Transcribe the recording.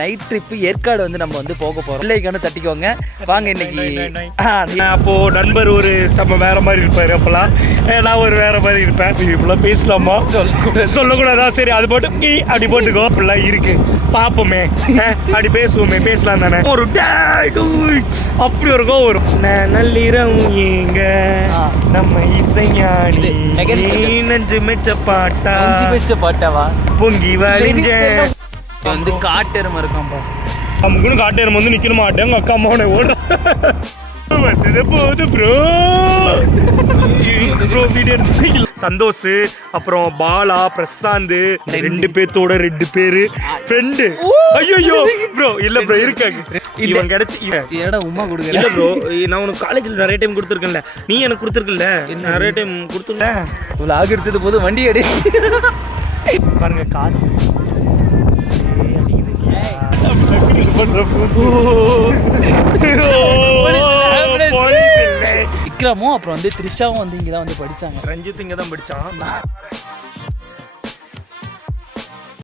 Night trip Yercaud வந்து நம்ம வந்து போக போறோம். பிள்ளைக்கான தட்டிக்கோங்க வாங்க இன்னைக்கு. அப்போ நண்பர் ஒரு செம்ம வேற மாதிரி இருப்பாரு, அப்பெல்லாம் நான் ஒரு வேற மாதிரி இருப்பேன். இப்பெல்லாம் பேசலாமா? சொல்லக்கூடாதா? சரி அது போட்டு அப்படி போட்டுக்கோ. அப்படிலாம் இருக்கு, பாப்போமே, அப்படி பேசுவோமே, பேசலாம் தானே. ஒரு அப்படி ஒரு கோ வரும். நள்ளிரம் எங்க நம்ம இசைஞானி நெஞ்சு மெச்ச பாட்டாவா பொங்கி வழிஞ்ச வந்து காட்டெருமை இருக்காம்பா. நமக்கு காட்டெருமை வந்து நிக்கணுமா? எங்க அக்கா அம்மாவோட ஓட வந்தது போது ப்ரோ வீடியோ எடுத்து சந்தோஷ், அப்புறம் பாலா, பிரசாந்த், ரெண்டு பேர்த்தோட 2 பேரு ஃப்ரெண்டு. ஐயோ ப்ரோ இல்ல ப்ரோ இருக்காங்க. இவன் கிடைச்சி ஏடா உமா கொடுங்க. இல்ல ப்ரோ, நான் உனக்கு காலேஜ்ல நிறைய டைம் கொடுத்துருக்கேன்ல, நீ எனக்கு கொடுத்துருக்கல, நிறைய டைம் கொடுத்துருல. விலாக் எடுத்தது போது வண்டி அடி பாருங்க காத்து விக்ரமும் அப்புறம் வந்து த்ரிஷாவும் வந்து இங்கதான் வந்து படிச்சாங்க. ரஞ்சித் இங்க தான் படிச்சான்.